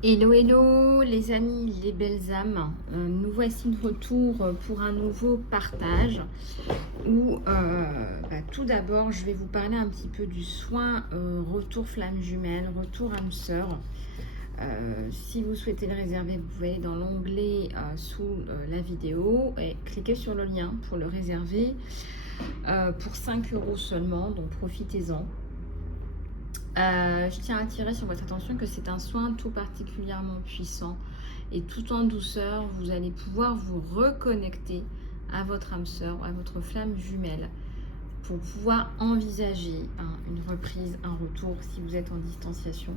Hello, hello les amis, les belles âmes. Nous voici de retour pour un nouveau partage où tout d'abord je vais vous parler un petit peu du soin retour flamme jumelle, retour âme sœur. Si vous souhaitez le réserver, vous pouvez aller dans l'onglet sous la vidéo et cliquer sur le lien pour le réserver pour 5 € seulement, donc profitez-en. Je tiens à attirer sur votre attention que c'est un soin tout particulièrement puissant et tout en douceur, vous allez pouvoir vous reconnecter à votre âme sœur, à votre flamme jumelle pour pouvoir envisager une reprise, un retour si vous êtes en distanciation,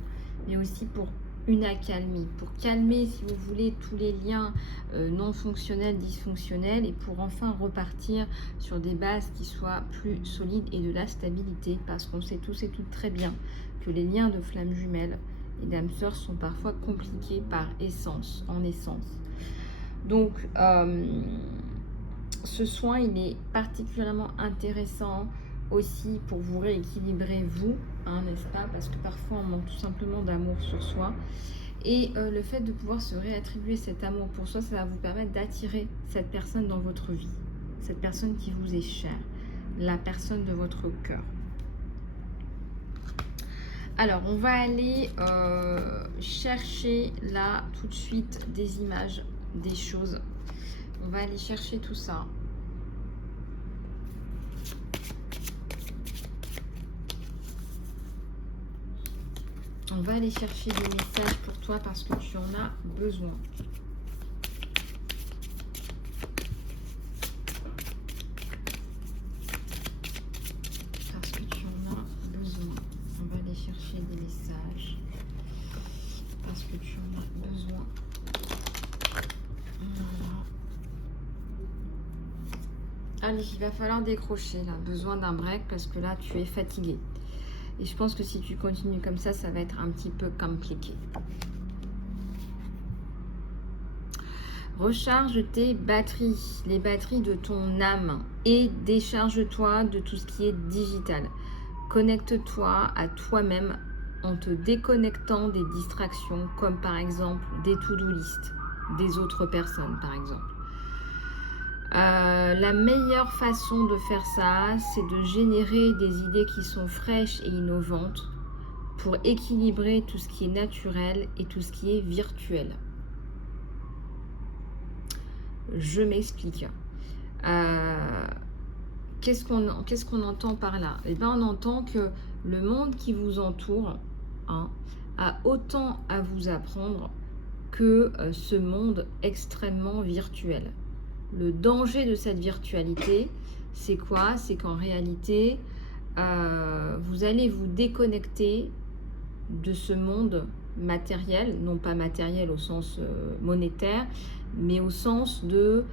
mais aussi pour une accalmie, pour calmer si vous voulez tous les liens non fonctionnels, dysfonctionnels et pour enfin repartir sur des bases qui soient plus solides et de la stabilité parce qu'on sait tous et toutes très bien que les liens de flammes jumelles et d'âmes sœurs sont parfois compliqués par essence, en essence. Donc ce soin il est particulièrement intéressant aussi pour vous rééquilibrer vous, n'est-ce pas, parce que parfois on manque tout simplement d'amour sur soi et le fait de pouvoir se réattribuer cet amour pour soi, ça va vous permettre d'attirer cette personne dans votre vie, cette personne qui vous est chère, la personne de votre cœur. Alors on va aller chercher là tout de suite des images, des choses. On va aller chercher tout ça. On va aller chercher des messages pour toi parce que tu en as besoin. Parce que tu en as besoin. On va aller chercher des messages. Parce que tu en as besoin. Voilà. Allez, il va falloir décrocher là. Besoin d'un break parce que là, tu es fatigué. Et je pense que si tu continues comme ça, ça va être un petit peu compliqué. Recharge tes batteries, les batteries de ton âme et décharge-toi de tout ce qui est digital. Connecte-toi à toi-même en te déconnectant des distractions comme par exemple des to-do list des autres personnes par exemple. La meilleure façon de faire ça, c'est de générer des idées qui sont fraîches et innovantes pour équilibrer tout ce qui est naturel et tout ce qui est virtuel. Je m'explique. Qu'est-ce qu'on entend par là? Eh bien, on entend que le monde qui vous entoure a autant à vous apprendre que ce monde extrêmement virtuel. Le danger de cette virtualité, c'est quoi? C'est qu'en réalité, vous allez vous déconnecter de ce monde matériel, non pas matériel au sens monétaire, mais au sens de,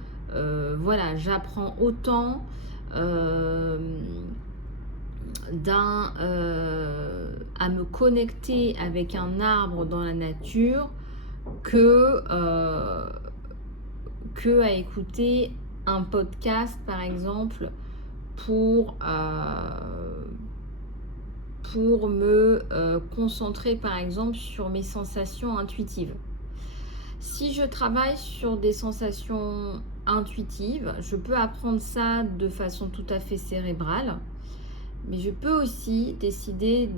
voilà, j'apprends autant à me connecter avec un arbre dans la nature que à écouter un podcast par exemple pour me concentrer par exemple sur mes sensations intuitives. Si je travaille sur des sensations intuitives, je peux apprendre ça de façon tout à fait cérébrale, mais je peux aussi décider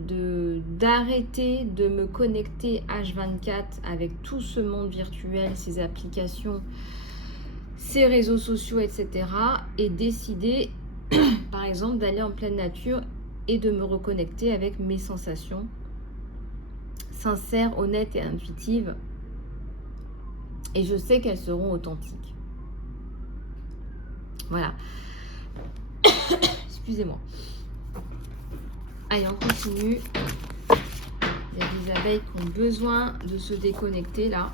d'arrêter de me connecter H24 avec tout ce monde virtuel, ces applications, ces réseaux sociaux, etc. et décider, par exemple, d'aller en pleine nature et de me reconnecter avec mes sensations sincères, honnêtes et intuitives. Et je sais qu'elles seront authentiques. Voilà. Excusez-moi. Allez, on continue. Il y a des abeilles qui ont besoin de se déconnecter là.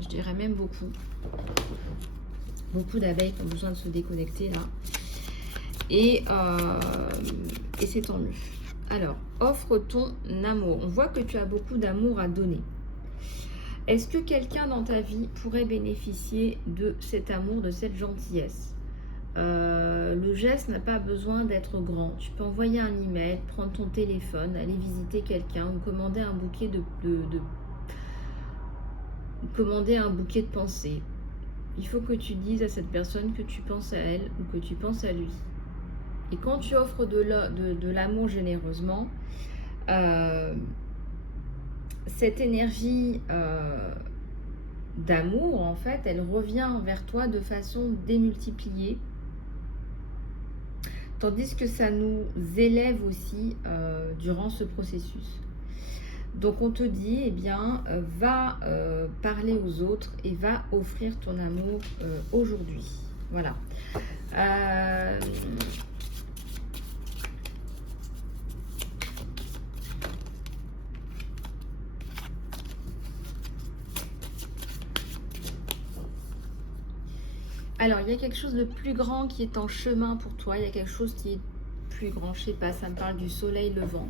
Je dirais même beaucoup. Beaucoup d'abeilles qui ont besoin de se déconnecter là. Et c'est tant mieux. Alors, offre ton amour. On voit que tu as beaucoup d'amour à donner. Est-ce que quelqu'un dans ta vie pourrait bénéficier de cet amour, de cette gentillesse? Le geste n'a pas besoin d'être grand. Tu peux envoyer un email, prendre ton téléphone, aller visiter quelqu'un ou commander un bouquet commander un bouquet de pensées. Il faut que tu dises à cette personne que tu penses à elle ou que tu penses à lui. Et quand tu offres de l'amour généreusement, cette énergie d'amour, en fait, elle revient vers toi de façon démultipliée. Tandis que ça nous élève aussi durant ce processus. Donc on te dit, eh bien, va parler aux autres et va offrir ton amour aujourd'hui. Voilà. Alors, il y a quelque chose de plus grand qui est en chemin pour toi. Il y a quelque chose qui est plus grand. Je sais pas, ça me parle du soleil levant.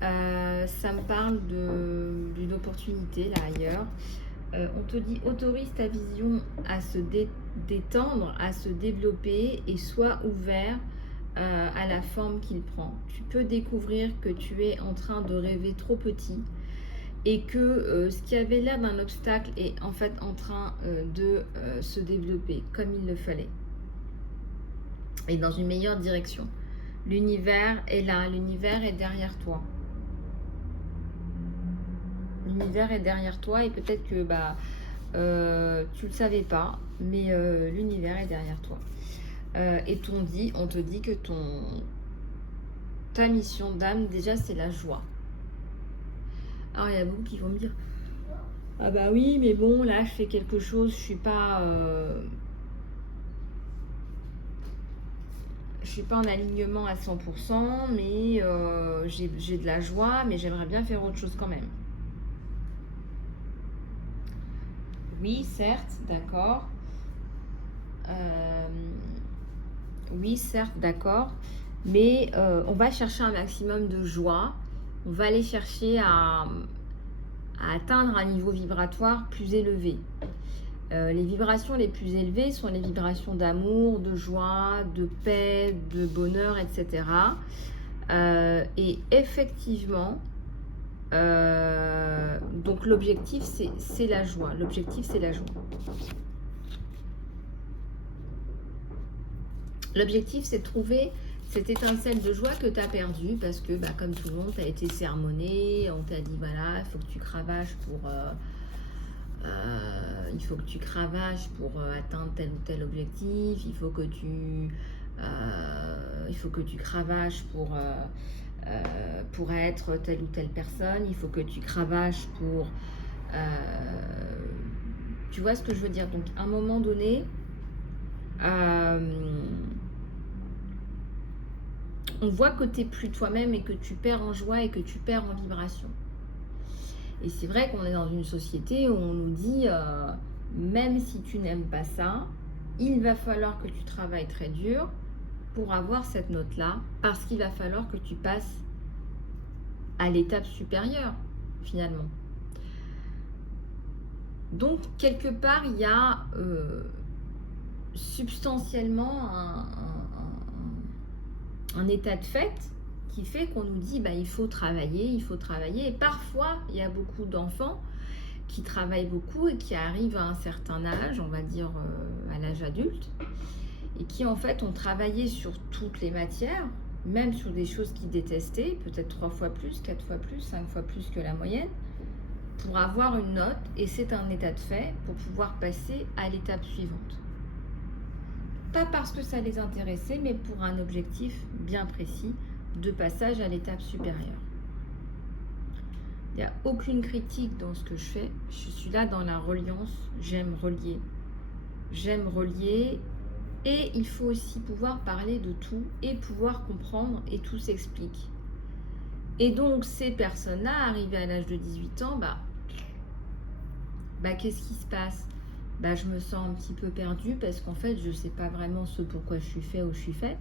Ça me parle d'une opportunité là ailleurs. On te dit autorise ta vision à se détendre, à se développer et sois ouvert à la forme qu'il prend. Tu peux découvrir que tu es en train de rêver trop petit et que ce qui avait l'air d'un obstacle est en fait en train de se développer comme il le fallait et dans une meilleure direction. L'univers est là, l'univers est derrière toi. L'univers est derrière toi et peut-être que tu le savais pas, mais l'univers est derrière toi. Et on te dit que ta mission d'âme, déjà, c'est la joie. Alors, il y a beaucoup qui vont me dire, ah bah oui, mais bon, là, je fais quelque chose, je suis pas en alignement à 100%, mais j'ai de la joie, mais j'aimerais bien faire autre chose quand même. Oui, certes, d'accord. Oui, certes, d'accord. Mais on va chercher un maximum de joie. On va aller chercher à atteindre un niveau vibratoire plus élevé. Les vibrations les plus élevées sont les vibrations d'amour, de joie, de paix, de bonheur, etc. Et effectivement, donc l'objectif c'est la joie. L'objectif c'est la joie. L'objectif c'est de trouver cette étincelle de joie que tu as perdue parce que comme tout le monde, tu as été sermonné, on t'a dit voilà, il faut que tu cravaches pour atteindre tel ou tel objectif, il faut que tu cravaches pour être telle ou telle personne, il faut que tu cravaches pour tu vois ce que je veux dire. Donc à un moment donné on voit que tu n'es plus toi-même et que tu perds en joie et que tu perds en vibration. Et c'est vrai qu'on est dans une société où on nous dit, même si tu n'aimes pas ça, il va falloir que tu travailles très dur pour avoir cette note-là, parce qu'il va falloir que tu passes à l'étape supérieure, finalement. Donc, quelque part, il y a substantiellement un état de fait qui fait qu'on nous dit il faut travailler. Et parfois, il y a beaucoup d'enfants qui travaillent beaucoup et qui arrivent à un certain âge, on va dire à l'âge adulte, et qui en fait ont travaillé sur toutes les matières, même sur des choses qu'ils détestaient, peut-être 3 fois plus, 4 fois plus, 5 fois plus que la moyenne, pour avoir une note, et c'est un état de fait pour pouvoir passer à l'étape suivante. Pas parce que ça les intéressait, mais pour un objectif bien précis de passage à l'étape supérieure. Il n'y a aucune critique dans ce que je fais. Je suis là dans la reliance. J'aime relier. Et il faut aussi pouvoir parler de tout et pouvoir comprendre, et tout s'explique. Et donc, ces personnes-là, arrivées à l'âge de 18 ans, qu'est-ce qui se passe ? Je me sens un petit peu perdue parce qu'en fait, je ne sais pas vraiment ce pourquoi je suis fait ou je suis faite.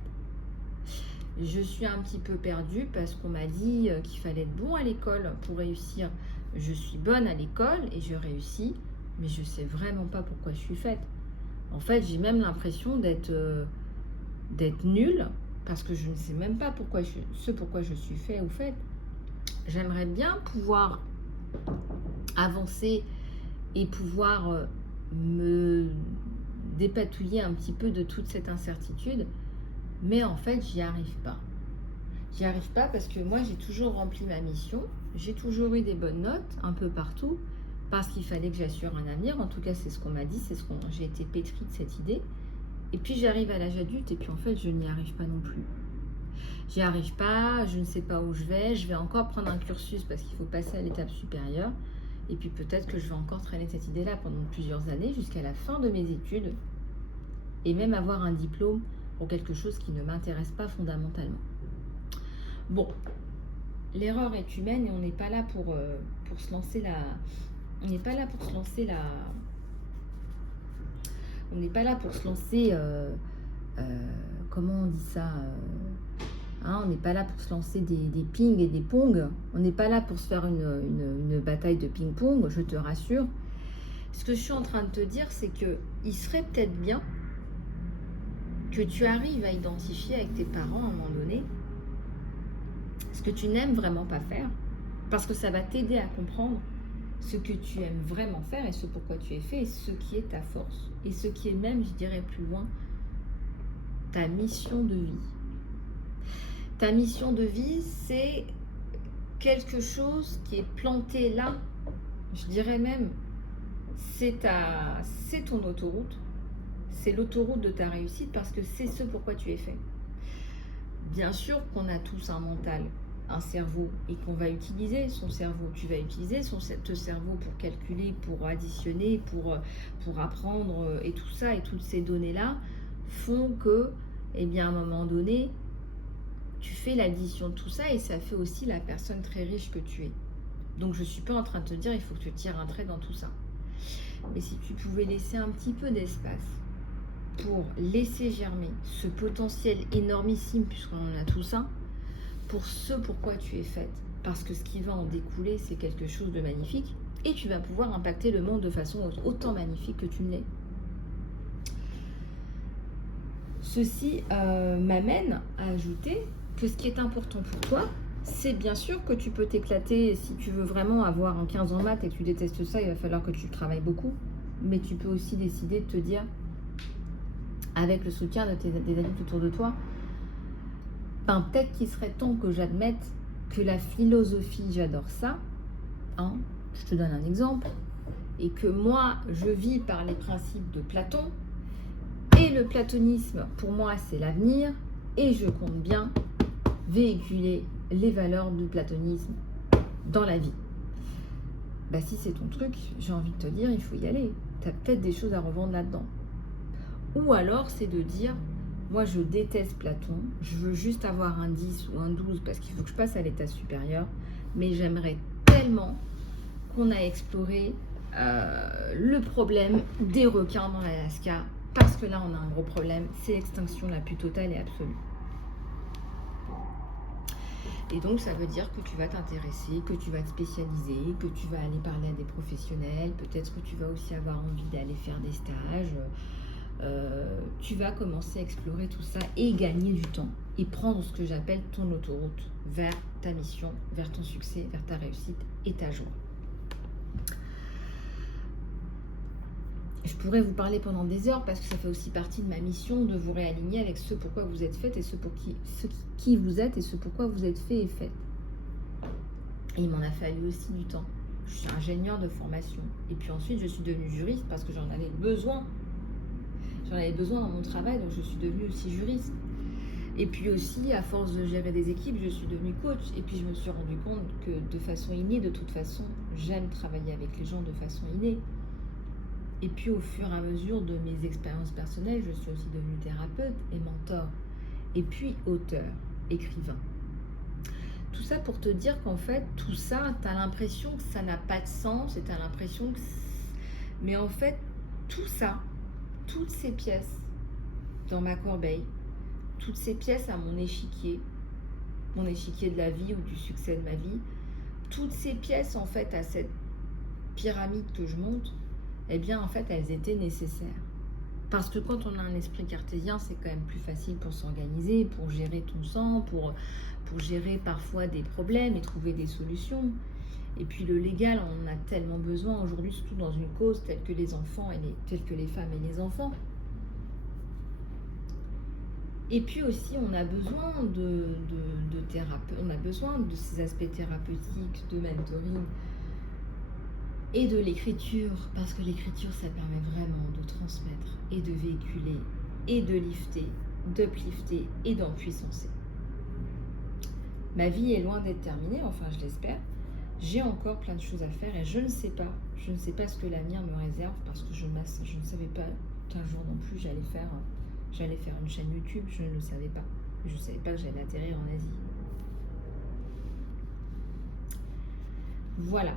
Je suis un petit peu perdue parce qu'on m'a dit qu'il fallait être bon à l'école pour réussir. Je suis bonne à l'école et je réussis, mais je ne sais vraiment pas pourquoi je suis faite. En fait, j'ai même l'impression d'être d'être nulle, parce que je ne sais même pas pourquoi pourquoi je suis fait ou faite. J'aimerais bien pouvoir avancer et pouvoir me dépatouiller un petit peu de toute cette incertitude, mais en fait, j'y arrive pas. J'y arrive pas parce que moi, j'ai toujours rempli ma mission, j'ai toujours eu des bonnes notes un peu partout, parce qu'il fallait que j'assure un avenir. En tout cas, c'est ce qu'on m'a dit, j'ai été pétrie de cette idée. Et puis j'arrive à l'âge adulte et puis en fait, je n'y arrive pas non plus. J'y arrive pas, je ne sais pas où je vais encore prendre un cursus parce qu'il faut passer à l'étape supérieure. Et puis peut-être que je vais encore traîner cette idée-là pendant plusieurs années jusqu'à la fin de mes études et même avoir un diplôme pour quelque chose qui ne m'intéresse pas fondamentalement. Bon, l'erreur est humaine et on n'est pas là pour se lancer la... On n'est pas là pour se lancer la... On n'est pas là pour se lancer... comment on dit ça on n'est pas là pour se lancer des ping et des pong. On n'est pas là pour se faire une bataille de ping-pong, je te rassure. Ce que je suis en train de te dire, c'est qu'il serait peut-être bien que tu arrives à identifier avec tes parents à un moment donné ce que tu n'aimes vraiment pas faire, parce que ça va t'aider à comprendre ce que tu aimes vraiment faire et ce pourquoi tu es fait et ce qui est ta force et ce qui est même, je dirais plus loin, ta mission de vie. Ta mission de vie, c'est quelque chose qui est planté là, je dirais même, c'est ton autoroute, c'est l'autoroute de ta réussite parce que c'est ce pourquoi tu es fait. Bien sûr qu'on a tous un mental, un cerveau et qu'on va utiliser son cerveau. Tu vas utiliser ton cerveau pour calculer, pour additionner, pour apprendre et tout ça et toutes ces données-là font que, eh bien, à un moment donné, tu fais l'addition de tout ça et ça fait aussi la personne très riche que tu es. Donc je ne suis pas en train de te dire il faut que tu tires un trait dans tout ça. Mais si tu pouvais laisser un petit peu d'espace pour laisser germer ce potentiel énormissime, puisqu'on en a tout ça, pour ce pourquoi tu es faite. Parce que ce qui va en découler, c'est quelque chose de magnifique. Et tu vas pouvoir impacter le monde de façon autant magnifique que tu ne l'es. Ceci m'amène à ajouter que ce qui est important pour toi, c'est bien sûr que tu peux t'éclater. Si tu veux vraiment avoir un 15 en maths et que tu détestes ça, il va falloir que tu travailles beaucoup. Mais tu peux aussi décider de te dire, avec le soutien des adultes autour de toi, ben, peut-être qu'il serait temps que j'admette que la philosophie, j'adore ça. Je te donne un exemple. Et que moi, je vis par les principes de Platon. Et le platonisme, pour moi, c'est l'avenir. Et je compte bien véhiculer les valeurs du platonisme dans la vie. Bah, si c'est ton truc, j'ai envie de te dire, il faut y aller. Tu as peut-être des choses à revendre là-dedans. Ou alors, c'est de dire, moi, je déteste Platon, je veux juste avoir un 10 ou un 12 parce qu'il faut que je passe à l'état supérieur, mais j'aimerais tellement qu'on a exploré le problème des requins dans l'Alaska, parce que là, on a un gros problème, c'est l'extinction la plus totale et absolue. Et donc, ça veut dire que tu vas t'intéresser, que tu vas te spécialiser, que tu vas aller parler à des professionnels, peut-être que tu vas aussi avoir envie d'aller faire des stages. Tu vas commencer à explorer tout ça et gagner du temps et prendre ce que j'appelle ton autoroute vers ta mission, vers ton succès, vers ta réussite et ta joie. Je pourrais vous parler pendant des heures parce que ça fait aussi partie de ma mission de vous réaligner avec ce pourquoi vous êtes fait et ce pour qui vous êtes et ce pourquoi vous êtes fait et fait. Et il m'en a fallu aussi du temps. Je suis ingénieure de formation et puis ensuite je suis devenue juriste parce que j'en avais besoin. J'en avais besoin dans mon travail, donc je suis devenue aussi juriste. Et puis aussi, à force de gérer des équipes, je suis devenue coach. Et puis je me suis rendu compte que de façon innée, de toute façon, j'aime travailler avec les gens de façon innée. Et puis au fur et à mesure de mes expériences personnelles, je suis aussi devenue thérapeute et mentor. Et puis auteur, écrivain. Tout ça pour te dire qu'en fait, tout ça, tu as l'impression que ça n'a pas de sens et tu as l'impression que... Mais en fait, tout ça, toutes ces pièces dans ma corbeille, toutes ces pièces à mon échiquier de la vie ou du succès de ma vie, toutes ces pièces en fait à cette pyramide que je monte, eh bien en fait elles étaient nécessaires. Parce que quand on a un esprit cartésien, c'est quand même plus facile pour s'organiser, pour gérer ton sang, pour gérer parfois des problèmes et trouver des solutions. Et puis le légal, on en a tellement besoin aujourd'hui, surtout dans une cause telle que les enfants et telle que les femmes et les enfants. Et puis aussi, on a besoin de thérapeute, on a besoin de ces aspects thérapeutiques, de mentoring et de l'écriture, parce que l'écriture, ça permet vraiment de transmettre et de véhiculer et de lifter, d'uplifter et d'empuissancer. Ma vie est loin d'être terminée, enfin je l'espère. J'ai encore plein de choses à faire et je ne sais pas ce que l'avenir me réserve parce que je ne savais pas qu'un jour non plus j'allais faire une chaîne YouTube, je ne le savais pas. Je ne savais pas que j'allais atterrir en Asie. Voilà.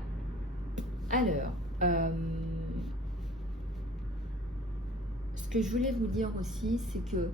Alors, ce que je voulais vous dire aussi, c'est que